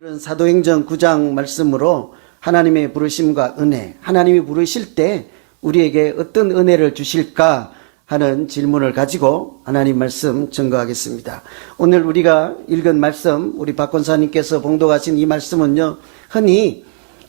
그런 사도행전 9장 말씀으로 하나님의 부르심과 은혜, 하나님이 부르실 때 우리에게 어떤 은혜를 주실까 하는 질문을 가지고 하나님 말씀 증거하겠습니다. 오늘 우리가 읽은 말씀, 우리 박 권사님께서 봉독하신 이 말씀은요, 흔히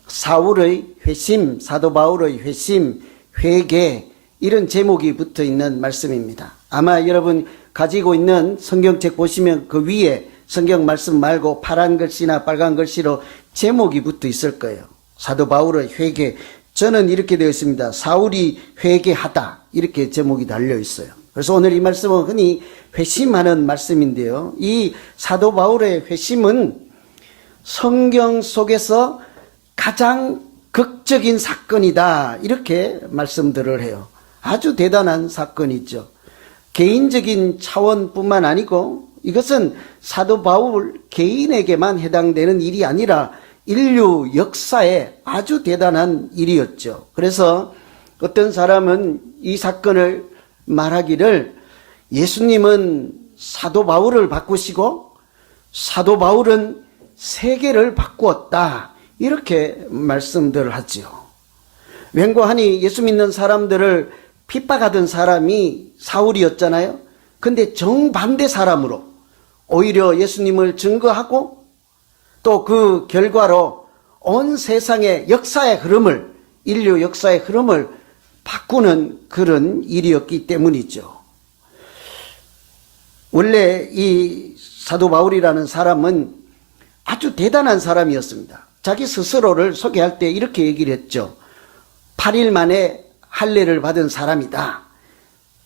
사울의 회심, 사도 바울의 회심, 회개, 이런 제목이 붙어 있는 말씀입니다. 아마 여러분 가지고 있는 성경책 보시면 그 위에 성경 말씀 말고 파란 글씨나 빨간 글씨로 제목이 붙어 있을 거예요. 사도 바울의 회개. 저는 이렇게 되어 있습니다. 사울이 회개하다. 이렇게 제목이 달려 있어요. 그래서 오늘 이 말씀은 흔히 회심하는 말씀인데요. 이 사도 바울의 회심은 성경 속에서 가장 극적인 사건이다. 이렇게 말씀들을 해요. 아주 대단한 사건이죠. 개인적인 차원뿐만 아니고 이것은 사도 바울 개인에게만 해당되는 일이 아니라 인류 역사에 아주 대단한 일이었죠. 그래서 어떤 사람은 이 사건을 말하기를 예수님은 사도 바울을 바꾸시고 사도 바울은 세계를 바꾸었다. 이렇게 말씀들을 하죠. 웬고하니 예수 믿는 사람들을 핍박하던 사람이 사울이었잖아요. 근데 정반대 사람으로 오히려 예수님을 증거하고 또 그 결과로 온 세상의 역사의 흐름을, 인류 역사의 흐름을 바꾸는 그런 일이었기 때문이죠. 원래 이 사도 바울이라는 사람은 아주 대단한 사람이었습니다. 자기 스스로를 소개할 때 이렇게 얘기를 했죠. 8일 만에 할례를 받은 사람이다.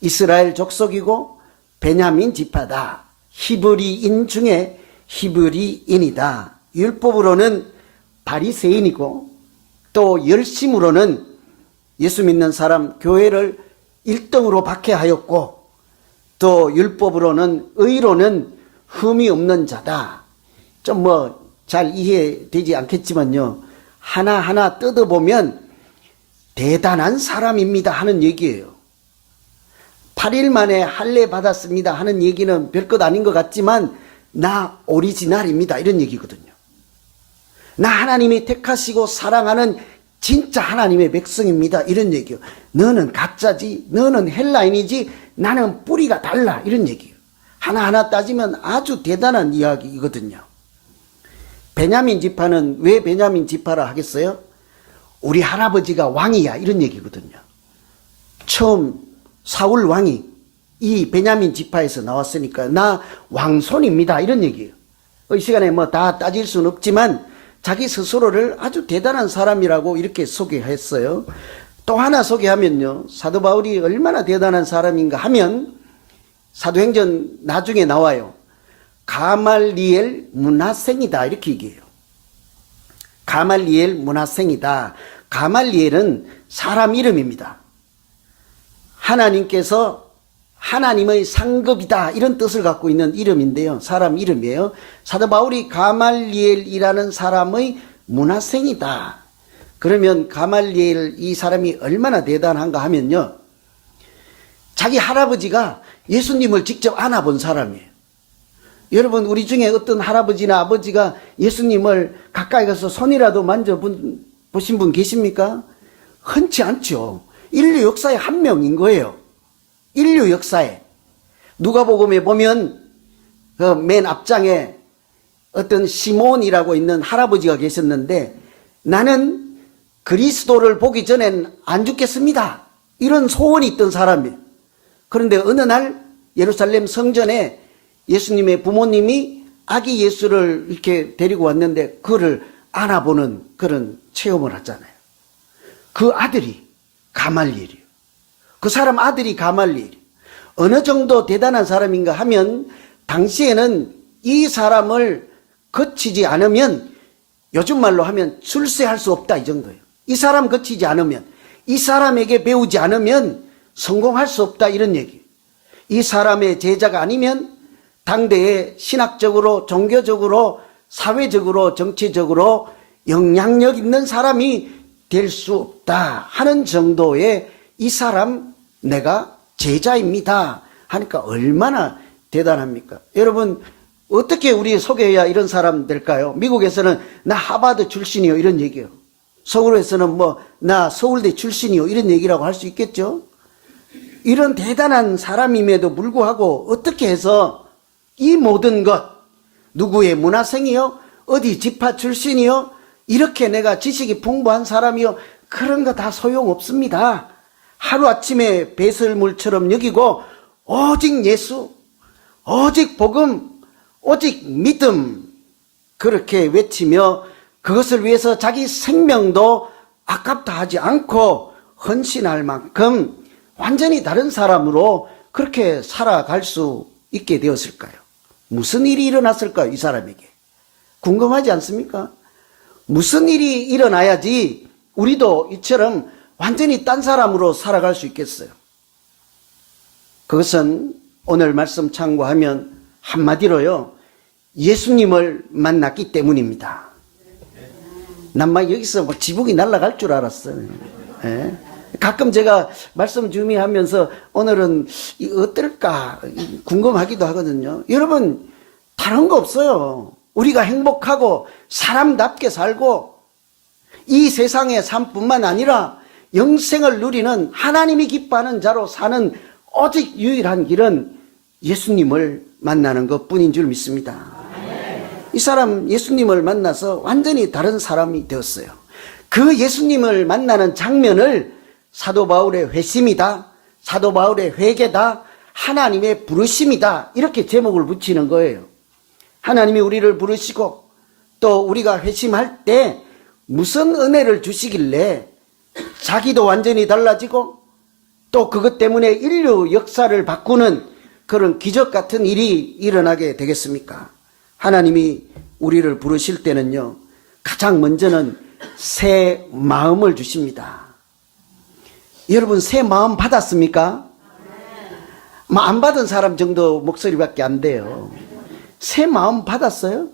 이스라엘 족속이고 베냐민 지파다. 히브리인 중에 히브리인이다. 율법으로는 바리새인이고 또 열심으로는 예수 믿는 사람 교회를 1등으로 박해하였고 또 율법으로는 의로는 흠이 없는 자다. 좀 뭐 잘 이해되지 않겠지만요. 하나하나 뜯어보면 대단한 사람입니다 하는 얘기예요. 8일 만에 할례 받았습니다 하는 얘기는 별것 아닌 것 같지만 나 오리지널입니다 이런 얘기거든요. 나 하나님이 택하시고 사랑하는 진짜 하나님의 백성입니다 이런 얘기요. 너는 가짜지, 너는 헬라인이지, 나는 뿌리가 달라 이런 얘기요. 하나하나 따지면 아주 대단한 이야기이거든요. 베냐민 지파는 왜 베냐민 지파라 하겠어요? 우리 할아버지가 왕이야 이런 얘기거든요. 처음 사울 왕이 이 베냐민 지파에서 나왔으니까 나 왕손입니다 이런 얘기예요. 이 시간에 뭐 다 따질 수는 없지만 자기 스스로를 아주 대단한 사람이라고 이렇게 소개했어요. 또 하나 소개하면요. 사도 바울이 얼마나 대단한 사람인가 하면 사도행전 나중에 나와요. 가말리엘 문화생이다 이렇게 얘기해요. 가말리엘 문화생이다. 가말리엘은 사람 이름입니다. 하나님께서 하나님의 상급이다 이런 뜻을 갖고 있는 이름인데요. 사람 이름이에요. 사도 바울이 가말리엘이라는 사람의 문화생이다. 그러면 가말리엘 이 사람이 얼마나 대단한가 하면요. 자기 할아버지가 예수님을 직접 안아본 사람이에요. 여러분 우리 중에 어떤 할아버지나 아버지가 예수님을 가까이 가서 손이라도 만져본 보신 분 계십니까? 흔치 않죠. 인류 역사에 한 명인 거예요. 인류 역사에. 누가복음에 보면 그 맨 앞장에 어떤 시몬이라고 있는 할아버지가 계셨는데 나는 그리스도를 보기 전엔 안 죽겠습니다. 이런 소원이 있던 사람이에요. 그런데 어느 날 예루살렘 성전에 예수님의 부모님이 아기 예수를 이렇게 데리고 왔는데 그를 안아보는 그런 체험을 하잖아요. 그 아들이 가말리엘이에요. 그 사람 아들이 가말리엘이에요. 어느 정도 대단한 사람인가 하면 당시에는 이 사람을 거치지 않으면 요즘 말로 하면 출세할 수 없다 이 정도예요. 이 사람 거치지 않으면 이 사람에게 배우지 않으면 성공할 수 없다 이런 얘기예요. 이 사람의 제자가 아니면 당대에 신학적으로 종교적으로 사회적으로 정치적으로 영향력 있는 사람이 될 수 없다 하는 정도의 이 사람 내가 제자입니다 하니까 얼마나 대단합니까? 여러분 어떻게 우리 소개해야 이런 사람 될까요? 미국에서는 나 하버드 출신이요 이런 얘기요. 서울에서는 뭐 나 서울대 출신이요 이런 얘기라고 할 수 있겠죠. 이런 대단한 사람임에도 불구하고 어떻게 해서 이 모든 것 누구의 문화생이요 어디 지파 출신이요 이렇게 내가 지식이 풍부한 사람이요 그런 거 다 소용없습니다. 하루아침에 배설물처럼 여기고 오직 예수 오직 복음 오직 믿음 그렇게 외치며 그것을 위해서 자기 생명도 아깝다 하지 않고 헌신할 만큼 완전히 다른 사람으로 그렇게 살아갈 수 있게 되었을까요? 무슨 일이 일어났을까요? 이 사람에게. 궁금하지 않습니까? 무슨 일이 일어나야지 우리도 이처럼 완전히 딴 사람으로 살아갈 수 있겠어요? 그것은 오늘 말씀 참고하면 한마디로요. 예수님을 만났기 때문입니다. 난막 여기서 뭐 지붕이 날아갈 줄 알았어요. 예? 가끔 제가 말씀 준비하면서 오늘은 이 어떨까 궁금하기도 하거든요. 여러분 다른 거 없어요. 우리가 행복하고 사람답게 살고 이 세상의 삶뿐만 아니라 영생을 누리는 하나님이 기뻐하는 자로 사는 오직 유일한 길은 예수님을 만나는 것 뿐인 줄 믿습니다. 이 사람 예수님을 만나서 완전히 다른 사람이 되었어요. 그 예수님을 만나는 장면을 사도 바울의 회심이다, 사도 바울의 회개다, 하나님의 부르심이다, 이렇게 제목을 붙이는 거예요. 하나님이 우리를 부르시고 또 우리가 회심할 때 무슨 은혜를 주시길래 자기도 완전히 달라지고 또 그것 때문에 인류 역사를 바꾸는 그런 기적 같은 일이 일어나게 되겠습니까? 하나님이 우리를 부르실 때는요, 가장 먼저는 새 마음을 주십니다. 여러분, 새 마음 받았습니까? 뭐안 받은 사람 정도 목소리밖에 안 돼요. 새 마음 받았어요?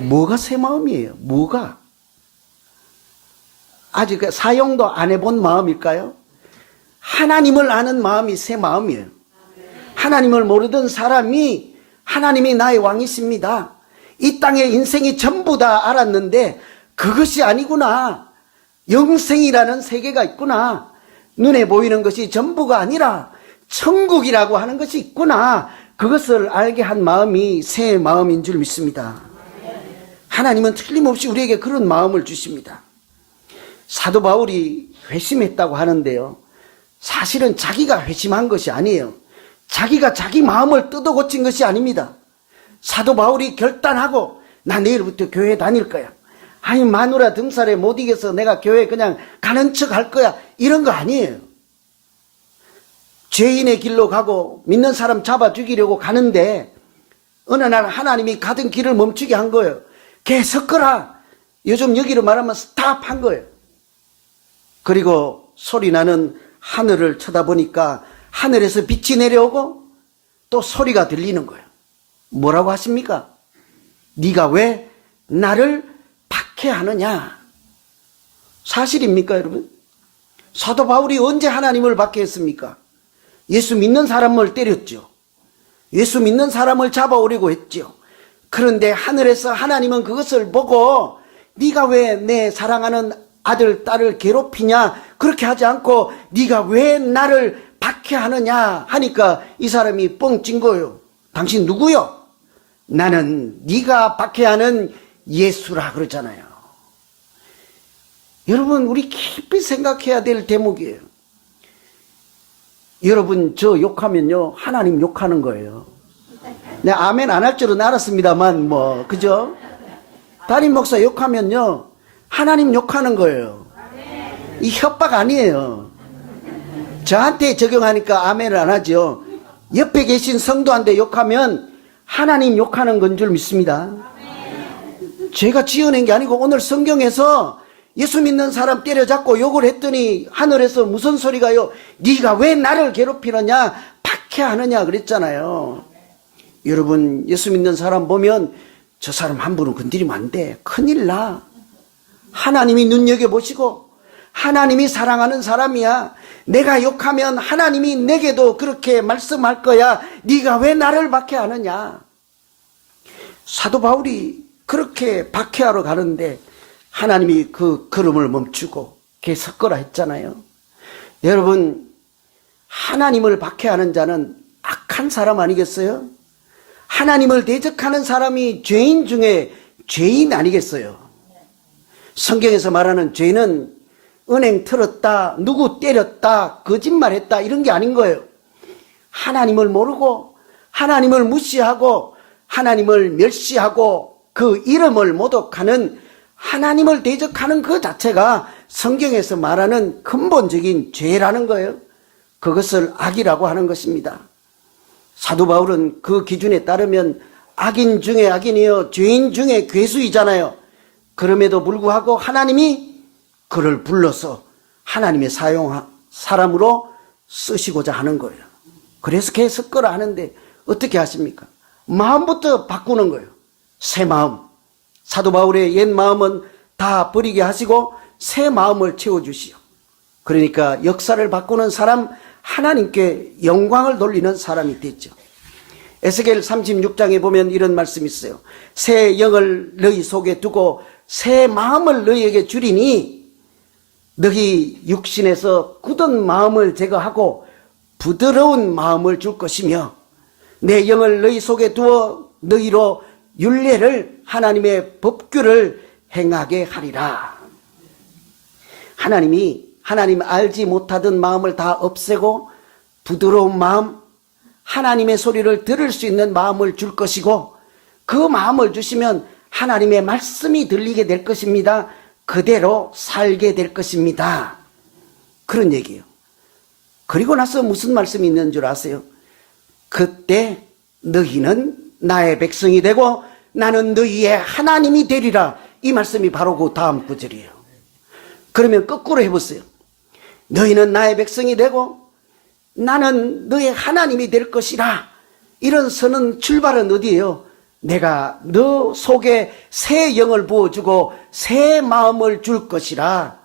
뭐가 새 마음이에요? 뭐가? 아직 그 사용도 안 해본 마음일까요? 하나님을 아는 마음이 새 마음이에요. 하나님을 모르던 사람이 하나님이 나의 왕이십니다. 이 땅의 인생이 전부 다 알았는데 그것이 아니구나. 영생이라는 세계가 있구나. 눈에 보이는 것이 전부가 아니라 천국이라고 하는 것이 있구나. 그것을 알게 한 마음이 새 마음인 줄 믿습니다. 하나님은 틀림없이 우리에게 그런 마음을 주십니다. 사도 바울이 회심했다고 하는데요. 사실은 자기가 회심한 것이 아니에요. 자기가 자기 마음을 뜯어 고친 것이 아닙니다. 사도 바울이 결단하고 나 내일부터 교회 다닐 거야. 아니 마누라 등살에 못 이겨서 내가 교회 그냥 가는 척 할 거야. 이런 거 아니에요. 죄인의 길로 가고 믿는 사람 잡아 죽이려고 가는데 어느 날 하나님이 가던 길을 멈추게 한 거예요. 계속 거라. 요즘 여기로 말하면 스탑 한 거예요. 그리고 소리 나는 하늘을 쳐다보니까 하늘에서 빛이 내려오고 또 소리가 들리는 거예요. 뭐라고 하십니까? 네가 왜 나를 박해하느냐? 사실입니까, 여러분? 사도 바울이 언제 하나님을 박해했습니까? 예수 믿는 사람을 때렸죠. 예수 믿는 사람을 잡아오려고 했죠. 그런데 하늘에서 하나님은 그것을 보고 네가 왜 내 사랑하는 아들 딸을 괴롭히냐 그렇게 하지 않고 네가 왜 나를 박해하느냐 하니까 이 사람이 뻥찐 거예요. 당신 누구요? 나는 네가 박해하는 예수라 그러잖아요. 여러분 우리 깊이 생각해야 될 대목이에요. 여러분 저 욕하면요 하나님 욕하는 거예요. 내 아멘 안 할 줄은 알았습니다만 뭐 그죠? 담임 목사 욕하면요 하나님 욕하는 거예요. 이 협박 아니에요. 저한테 적용하니까 아멘을 안 하죠. 옆에 계신 성도한테 욕하면 하나님 욕하는 건 줄 믿습니다. 제가 지어낸 게 아니고 오늘 성경에서 예수 믿는 사람 때려잡고 욕을 했더니 하늘에서 무슨 소리가요? 네가 왜 나를 괴롭히느냐? 박해하느냐 그랬잖아요. 여러분 예수 믿는 사람 보면 저 사람 함부로 건드리면 안 돼. 큰일 나. 하나님이 눈여겨보시고 하나님이 사랑하는 사람이야. 내가 욕하면 하나님이 내게도 그렇게 말씀할 거야. 네가 왜 나를 박해하느냐? 사도 바울이 그렇게 박해하러 가는데 하나님이 그 걸음을 멈추고 걔 섞어라 했잖아요. 여러분, 하나님을 박해하는 자는 악한 사람 아니겠어요? 하나님을 대적하는 사람이 죄인 중에 죄인 아니겠어요? 성경에서 말하는 죄는 은행 틀었다, 누구 때렸다, 거짓말했다 이런 게 아닌 거예요. 하나님을 모르고 하나님을 무시하고 하나님을 멸시하고 그 이름을 모독하는 하나님을 대적하는 그 자체가 성경에서 말하는 근본적인 죄라는 거예요. 그것을 악이라고 하는 것입니다. 사도 바울은 그 기준에 따르면 악인 중에 악인이요 죄인 중에 괴수이잖아요. 그럼에도 불구하고 하나님이 그를 불러서 하나님의 사용 사람으로 쓰시고자 하는 거예요. 그래서 걔 섞으라 하는데 어떻게 하십니까? 마음부터 바꾸는 거예요. 새 마음. 사도 바울의 옛 마음은 다 버리게 하시고 새 마음을 채워주시오. 그러니까 역사를 바꾸는 사람, 하나님께 영광을 돌리는 사람이 됐죠. 에스겔 36장에 보면 이런 말씀이 있어요. 새 영을 너희 속에 두고 새 마음을 너희에게 주리니 너희 육신에서 굳은 마음을 제거하고 부드러운 마음을 줄 것이며 내 영을 너희 속에 두어 너희로 윤례를 하나님의 법규를 행하게 하리라. 하나님이 하나님 알지 못하던 마음을 다 없애고 부드러운 마음, 하나님의 소리를 들을 수 있는 마음을 줄 것이고 그 마음을 주시면 하나님의 말씀이 들리게 될 것입니다. 그대로 살게 될 것입니다. 그런 얘기예요. 그리고 나서 무슨 말씀이 있는 줄 아세요? 그때 너희는 나의 백성이 되고 나는 너희의 하나님이 되리라. 이 말씀이 바로 그 다음 구절이에요. 그러면 거꾸로 해보세요. 너희는 나의 백성이 되고 나는 너의 하나님이 될 것이라. 이런 선은 출발은 어디예요? 내가 너 속에 새 영을 부어주고 새 마음을 줄 것이라.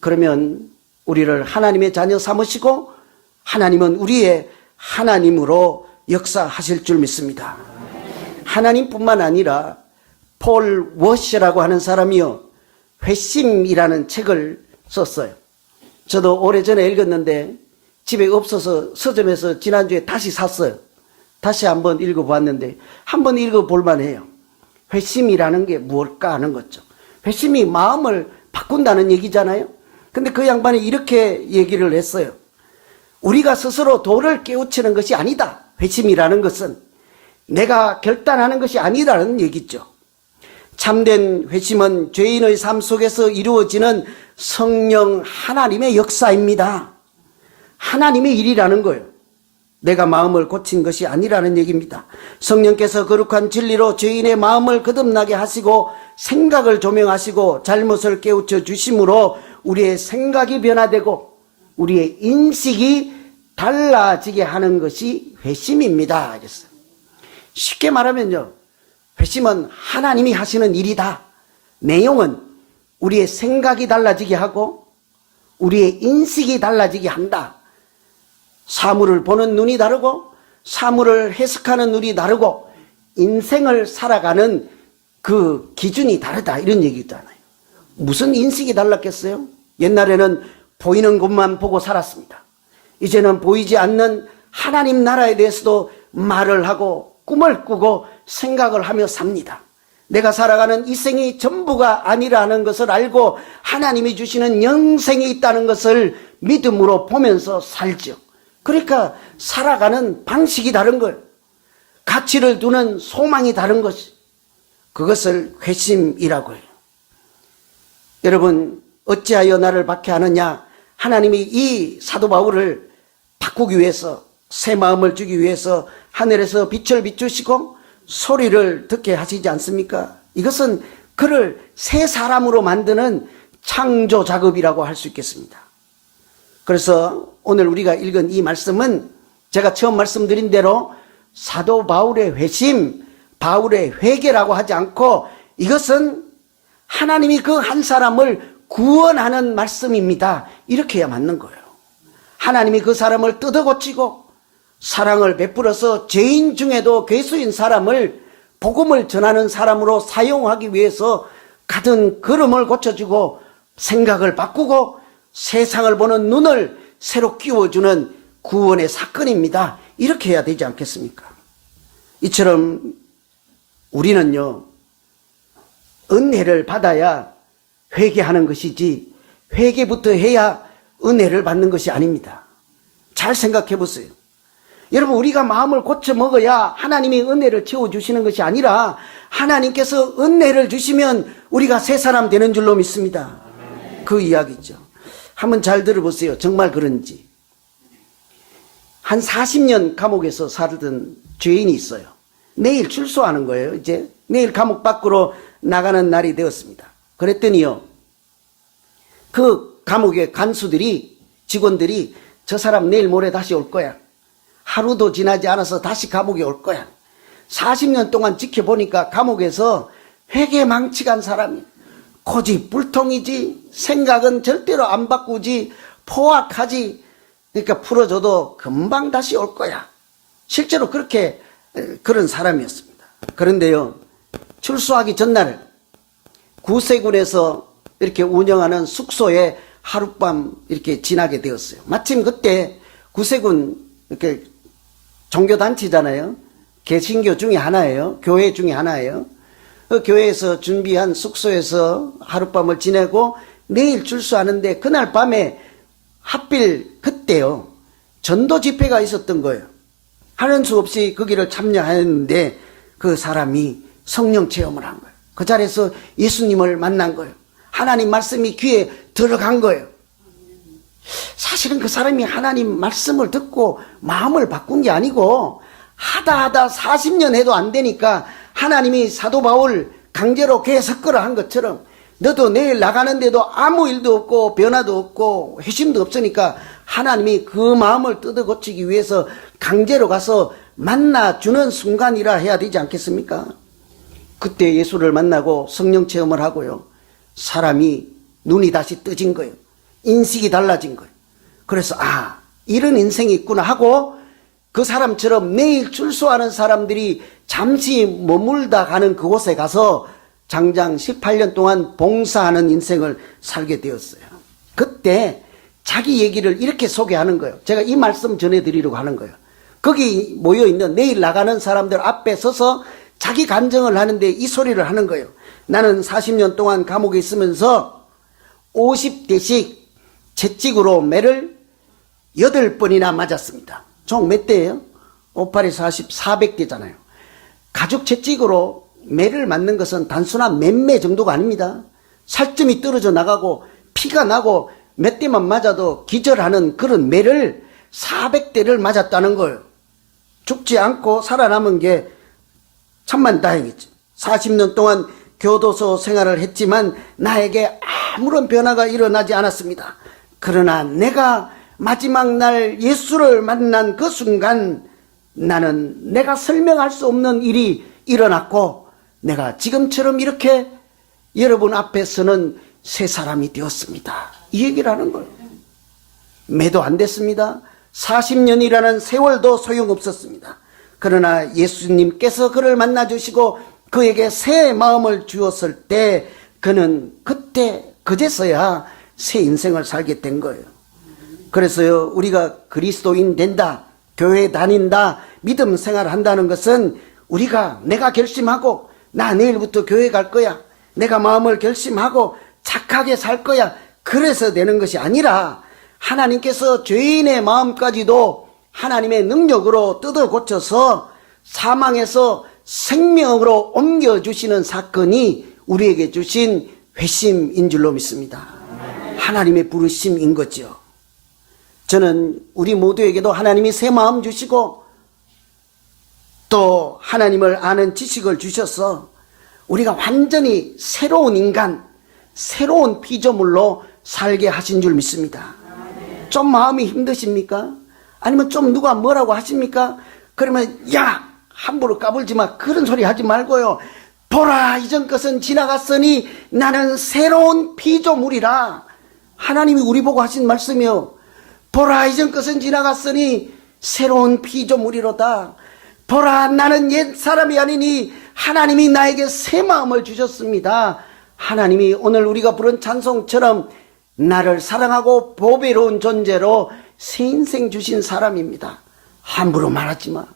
그러면 우리를 하나님의 자녀 삼으시고 하나님은 우리의 하나님으로 역사하실 줄 믿습니다. 하나님뿐만 아니라 폴 워시라고 하는 사람이요. 회심이라는 책을 썼어요. 저도 오래전에 읽었는데 집에 없어서 서점에서 지난주에 다시 샀어요. 다시 한번 읽어봤는데 한번 읽어볼 만 해요. 회심이라는 게 무엇일까 하는 거죠. 회심이 마음을 바꾼다는 얘기잖아요. 근데 그 양반이 이렇게 얘기를 했어요. 우리가 스스로 도를 깨우치는 것이 아니다. 회심이라는 것은 내가 결단하는 것이 아니라는 얘기죠. 참된 회심은 죄인의 삶 속에서 이루어지는 성령 하나님의 역사입니다. 하나님의 일이라는 거예요. 내가 마음을 고친 것이 아니라는 얘기입니다. 성령께서 거룩한 진리로 죄인의 마음을 거듭나게 하시고 생각을 조명하시고 잘못을 깨우쳐 주심으로 우리의 생각이 변화되고 우리의 인식이 달라지게 하는 것이 회심입니다. 그랬어요. 쉽게 말하면요. 회심은 하나님이 하시는 일이다. 내용은 우리의 생각이 달라지게 하고 우리의 인식이 달라지게 한다. 사물을 보는 눈이 다르고 사물을 해석하는 눈이 다르고 인생을 살아가는 그 기준이 다르다 이런 얘기 있잖아요. 무슨 인식이 달랐겠어요? 옛날에는 보이는 것만 보고 살았습니다. 이제는 보이지 않는 하나님 나라에 대해서도 말을 하고 꿈을 꾸고 생각을 하며 삽니다. 내가 살아가는 이 생이 전부가 아니라는 것을 알고 하나님이 주시는 영생이 있다는 것을 믿음으로 보면서 살죠. 그러니까 살아가는 방식이 다른 거예요. 가치를 두는 소망이 다른 것이. 그것을 회심이라고 해요. 여러분, 어찌하여 나를 박해하느냐? 하나님이 이 사도 바울을 바꾸기 위해서, 새 마음을 주기 위해서 하늘에서 빛을 비추시고 소리를 듣게 하시지 않습니까? 이것은 그를 새 사람으로 만드는 창조 작업이라고 할 수 있겠습니다. 그래서 오늘 우리가 읽은 이 말씀은 제가 처음 말씀드린 대로 사도 바울의 회심, 바울의 회개라고 하지 않고 이것은 하나님이 그 한 사람을 구원하는 말씀입니다. 이렇게 해야 맞는 거예요. 하나님이 그 사람을 뜯어 고치고 사랑을 베풀어서 죄인 중에도 괴수인 사람을 복음을 전하는 사람으로 사용하기 위해서 가든 걸음을 고쳐주고 생각을 바꾸고 세상을 보는 눈을 새로 끼워주는 구원의 사건입니다. 이렇게 해야 되지 않겠습니까? 이처럼 우리는요, 은혜를 받아야 회개하는 것이지, 회개부터 해야 은혜를 받는 것이 아닙니다. 잘 생각해 보세요. 여러분, 우리가 마음을 고쳐 먹어야 하나님이 은혜를 채워 주시는 것이 아니라 하나님께서 은혜를 주시면 우리가 새 사람 되는 줄로 믿습니다. 그 이야기죠. 한번 잘 들어보세요. 정말 그런지. 한 40년 감옥에서 살던 죄인이 있어요. 내일 출소하는 거예요. 이제 내일 감옥 밖으로 나가는 날이 되었습니다. 그랬더니요. 그 감옥의 간수들이 직원들이 저 사람 내일 모레 다시 올 거야. 하루도 지나지 않아서 다시 감옥에 올 거야. 40년 동안 지켜보니까 감옥에서 회개망치간 사람이 고집 불통이지 생각은 절대로 안 바꾸지 포악하지 그러니까 풀어줘도 금방 다시 올 거야. 실제로 그렇게 에, 그런 사람이었습니다. 그런데요 출소하기 전날 구세군에서 이렇게 운영하는 숙소에 하룻밤 이렇게 지나게 되었어요. 마침 그때 구세군 이렇게 종교단체잖아요. 개신교 중에 하나예요. 교회 중에 하나예요. 그 교회에서 준비한 숙소에서 하룻밤을 지내고 내일 출소하는데 그날 밤에 하필 그때요. 전도 집회가 있었던 거예요. 하는 수 없이 거기를 참여하는데 그 사람이 성령 체험을 한 거예요. 그 자리에서 예수님을 만난 거예요. 하나님 말씀이 귀에 들어간 거예요. 사실은 그 사람이 하나님 말씀을 듣고 마음을 바꾼 게 아니고 하다 하다 40년 해도 안 되니까 하나님이 사도 바울 강제로 교회 섞으라 한 것처럼 너도 내일 나가는데도 아무 일도 없고 변화도 없고 회심도 없으니까 하나님이 그 마음을 뜯어 고치기 위해서 강제로 가서 만나주는 순간이라 해야 되지 않겠습니까? 그때 예수를 만나고 성령 체험을 하고요. 사람이 눈이 다시 떠진 거예요. 인식이 달라진 거예요. 그래서 아 이런 인생이 있구나 하고 그 사람처럼 내일 출소하는 사람들이 잠시 머물다 가는 그곳에 가서 장장 18년 동안 봉사하는 인생을 살게 되었어요. 그때 자기 얘기를 이렇게 소개하는 거예요. 제가 이 말씀 전해드리려고 하는 거예요. 거기 모여 있는 내일 나가는 사람들 앞에 서서 자기 간증을 하는데 이 소리를 하는 거예요. 나는 40년 동안 감옥에 있으면서 50대씩 채찍으로 매를 8번이나 맞았습니다. 총 몇 대예요? 58에 40, 400대잖아요. 가죽 채찍으로 매를 맞는 것은 단순한 맴매 정도가 아닙니다. 살점이 떨어져 나가고 피가 나고 몇 대만 맞아도 기절하는 그런 매를 400대를 맞았다는 거예요. 죽지 않고 살아남은 게 천만 다행이죠. 40년 동안 교도소 생활을 했지만 나에게 아무런 변화가 일어나지 않았습니다. 그러나 내가 마지막 날 예수를 만난 그 순간 나는 내가 설명할 수 없는 일이 일어났고 내가 지금처럼 이렇게 여러분 앞에서는 새 사람이 되었습니다. 이 얘기를 하는 거예요. 매도 안 됐습니다. 40년이라는 세월도 소용없었습니다. 그러나 예수님께서 그를 만나주시고 그에게 새 마음을 주었을 때 그는 그때 그제서야 새 인생을 살게 된 거예요. 그래서요, 우리가 그리스도인 된다, 교회 다닌다, 믿음 생활 한다는 것은 우리가 내가 결심하고 나 내일부터 교회 갈 거야. 내가 마음을 결심하고 착하게 살 거야. 그래서 되는 것이 아니라 하나님께서 죄인의 마음까지도 하나님의 능력으로 뜯어 고쳐서 사망에서 생명으로 옮겨주시는 사건이 우리에게 주신 회심인 줄로 믿습니다. 하나님의 부르심인 거죠. 저는 우리 모두에게도 하나님이 새 마음 주시고 또 하나님을 아는 지식을 주셔서 우리가 완전히 새로운 인간, 새로운 피조물로 살게 하신 줄 믿습니다. 좀 마음이 힘드십니까? 아니면 좀 누가 뭐라고 하십니까? 그러면 야 함부로 까불지 마 그런 소리 하지 말고요. 보라 이전 것은 지나갔으니 나는 새로운 피조물이라 하나님이 우리 보고 하신 말씀이요. 보라 이전 것은 지나갔으니 새로운 피조물이로다. 보라 나는 옛 사람이 아니니 하나님이 나에게 새 마음을 주셨습니다. 하나님이 오늘 우리가 부른 찬송처럼 나를 사랑하고 보배로운 존재로 새 인생 주신 사람입니다. 함부로 말하지 마.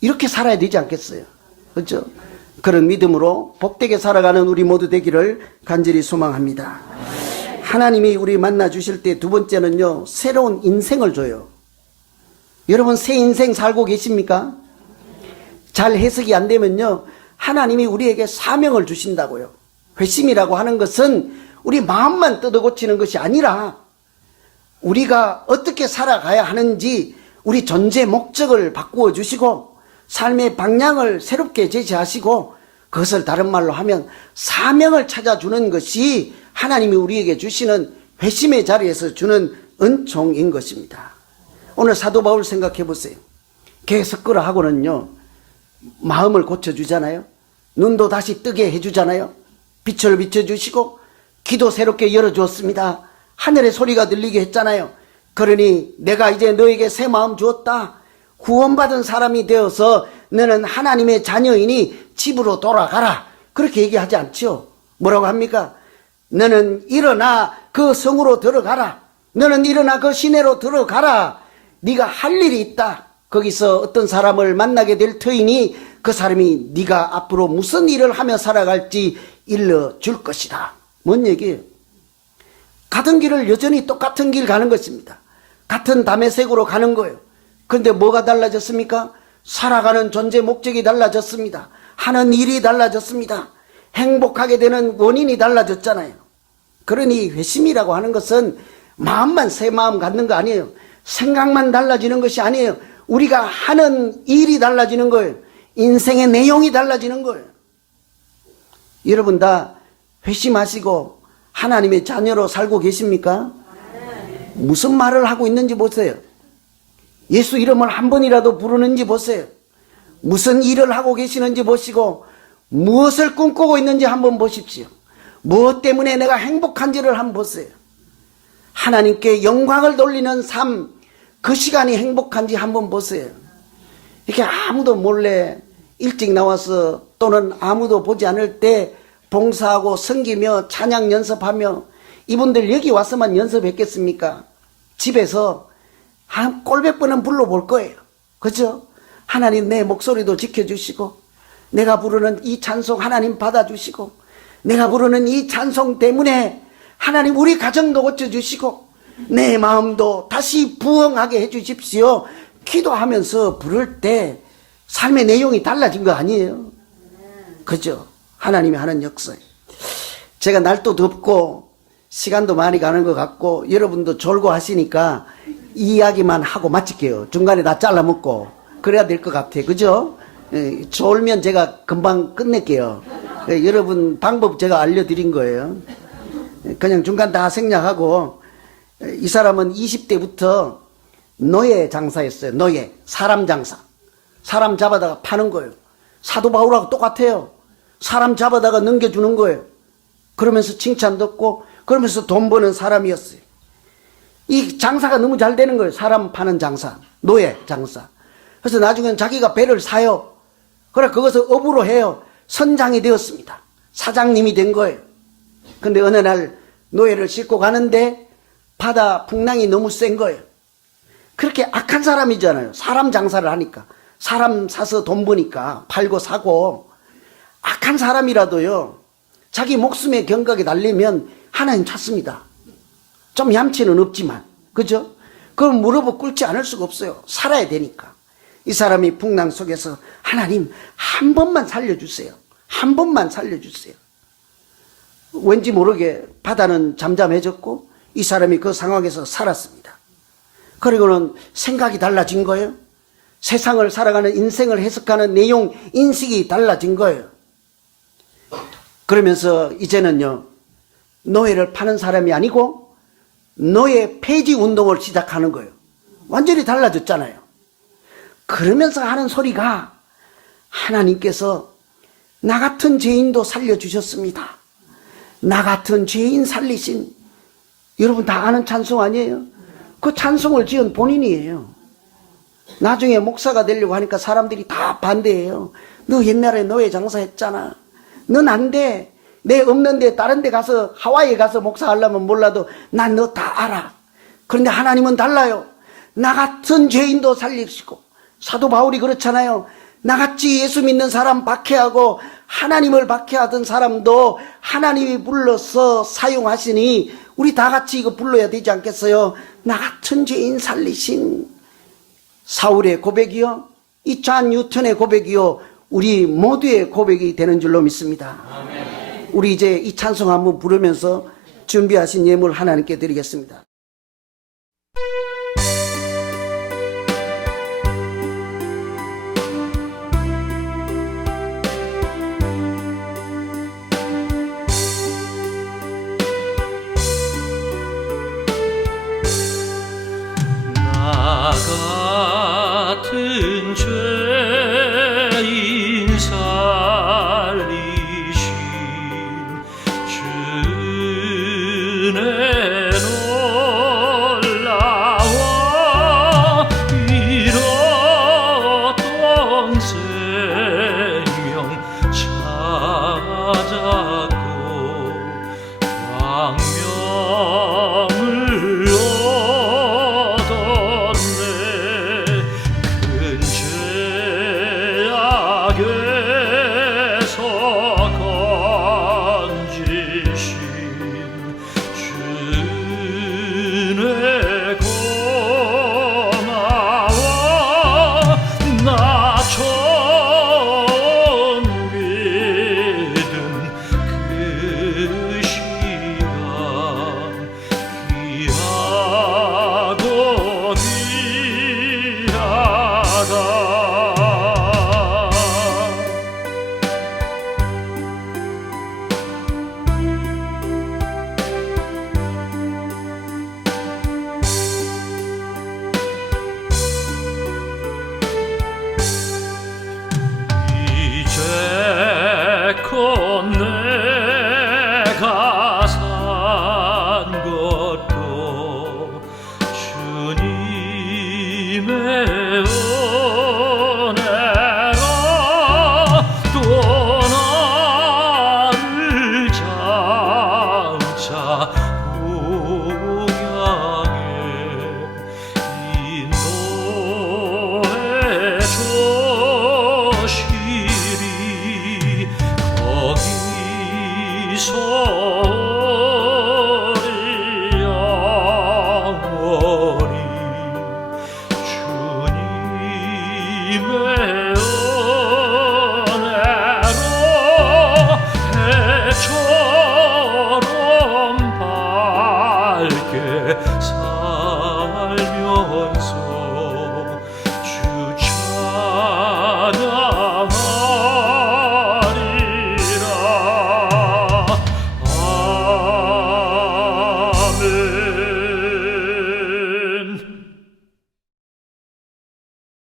이렇게 살아야 되지 않겠어요? 그렇죠? 그런 믿음으로 복되게 살아가는 우리 모두 되기를 간절히 소망합니다. 하나님이 우리 만나 주실 때 두 번째는요, 새로운 인생을 줘요. 여러분, 새 인생 살고 계십니까? 잘 해석이 안 되면요, 하나님이 우리에게 사명을 주신다고요. 회심이라고 하는 것은 우리 마음만 뜯어고치는 것이 아니라 우리가 어떻게 살아가야 하는지 우리 존재 목적을 바꾸어 주시고 삶의 방향을 새롭게 제시하시고 그것을 다른 말로 하면 사명을 찾아주는 것이 하나님이 우리에게 주시는 회심의 자리에서 주는 은총인 것입니다. 오늘 사도 바울 생각해 보세요. 계속 끌어 하고는요, 마음을 고쳐 주잖아요. 눈도 다시 뜨게 해 주잖아요. 빛을 비춰 주시고, 귀도 새롭게 열어 주었습니다. 하늘의 소리가 들리게 했잖아요. 그러니 내가 이제 너에게 새 마음 주었다. 구원받은 사람이 되어서 너는 하나님의 자녀이니 집으로 돌아가라. 그렇게 얘기하지 않죠. 뭐라고 합니까? 너는 일어나 그 성으로 들어가라. 너는 일어나 그 시내로 들어가라. 네가 할 일이 있다. 거기서 어떤 사람을 만나게 될 터이니 그 사람이 네가 앞으로 무슨 일을 하며 살아갈지 일러 줄 것이다. 뭔 얘기예요? 가던 길을 여전히 똑같은 길 가는 것입니다. 같은 담의색으로 가는 거예요. 그런데 뭐가 달라졌습니까? 살아가는 존재 목적이 달라졌습니다. 하는 일이 달라졌습니다. 행복하게 되는 원인이 달라졌잖아요. 그러니 회심이라고 하는 것은 마음만 새 마음 갖는 거 아니에요. 생각만 달라지는 것이 아니에요. 우리가 하는 일이 달라지는 거예요. 인생의 내용이 달라지는 거예요. 여러분 다 회심하시고 하나님의 자녀로 살고 계십니까? 무슨 말을 하고 있는지 보세요. 예수 이름을 한 번이라도 부르는지 보세요. 무슨 일을 하고 계시는지 보시고 무엇을 꿈꾸고 있는지 한번 보십시오. 무엇 때문에 내가 행복한지를 한번 보세요. 하나님께 영광을 돌리는 삶, 그 시간이 행복한지 한번 보세요. 이렇게 아무도 몰래 일찍 나와서 또는 아무도 보지 않을 때 봉사하고 섬기며 찬양 연습하며 이분들 여기 와서만 연습했겠습니까? 집에서 한 꼴백 번은 불러볼 거예요. 그죠? 하나님 내 목소리도 지켜주시고 내가 부르는 이 찬송 하나님 받아주시고 내가 부르는 이 찬송 때문에 하나님 우리 가정도 고쳐주시고 내 마음도 다시 부흥하게 해주십시오. 기도하면서 부를 때 삶의 내용이 달라진 거 아니에요. 그죠? 하나님이 하는 역사. 제가 날도 덥고 시간도 많이 가는 것 같고 여러분도 졸고 하시니까 이 이야기만 하고 마칠게요. 중간에 다 잘라 먹고 그래야 될 것 같아요. 그죠? 예, 졸면 제가 금방 끝낼게요. 예, 여러분 방법 제가 알려드린 거예요. 예, 그냥 중간 다 생략하고 예, 이 사람은 20대부터 노예 장사였어요. 노예 사람 장사. 사람 잡아다가 파는 거예요. 사도 바울하고 똑같아요. 사람 잡아다가 넘겨주는 거예요. 그러면서 칭찬 듣고 그러면서 돈 버는 사람이었어요. 이 장사가 너무 잘 되는 거예요. 사람 파는 장사, 노예 장사. 그래서 나중엔 자기가 배를 사요. 그래 그것을 업으로 해요. 선장이 되었습니다. 사장님이 된 거예요. 근데 어느 날 노예를 싣고 가는데 바다 풍랑이 너무 센 거예요. 그렇게 악한 사람이잖아요. 사람 장사를 하니까. 사람 사서 돈 버니까 팔고 사고 악한 사람이라도요. 자기 목숨의 경각에 달리면 하나님 찾습니다. 좀 얌치는 없지만 그죠? 그걸 무릎을 꿇지 않을 수가 없어요. 살아야 되니까. 이 사람이 풍랑 속에서 하나님 한 번만 살려주세요. 한 번만 살려주세요. 왠지 모르게 바다는 잠잠해졌고 이 사람이 그 상황에서 살았습니다. 그리고는 생각이 달라진 거예요. 세상을 살아가는 인생을 해석하는 내용, 인식이 달라진 거예요. 그러면서 이제는요, 노예를 파는 사람이 아니고 노예 폐지 운동을 시작하는 거예요. 완전히 달라졌잖아요. 그러면서 하는 소리가 하나님께서 나 같은 죄인도 살려주셨습니다. 나 같은 죄인 살리신 여러분 다 아는 찬송 아니에요? 그 찬송을 지은 본인이에요. 나중에 목사가 되려고 하니까 사람들이 다 반대해요. 너 옛날에 노예 장사했잖아. 넌 안 돼. 내 없는데 다른 데 가서 하와이에 가서 목사하려면 몰라도 난 너 다 알아. 그런데 하나님은 달라요. 나 같은 죄인도 살리시고 사도 바울이 그렇잖아요. 나같이 예수 믿는 사람 박해하고 하나님을 박해하던 사람도 하나님이 불러서 사용하시니 우리 다 같이 이거 불러야 되지 않겠어요? 나 같은 죄인 살리신 사울의 고백이요. 이찬 뉴턴의 고백이요. 우리 모두의 고백이 되는 줄로 믿습니다. 우리 이제 이 찬송 한번 부르면서 준비하신 예물 하나님께 드리겠습니다.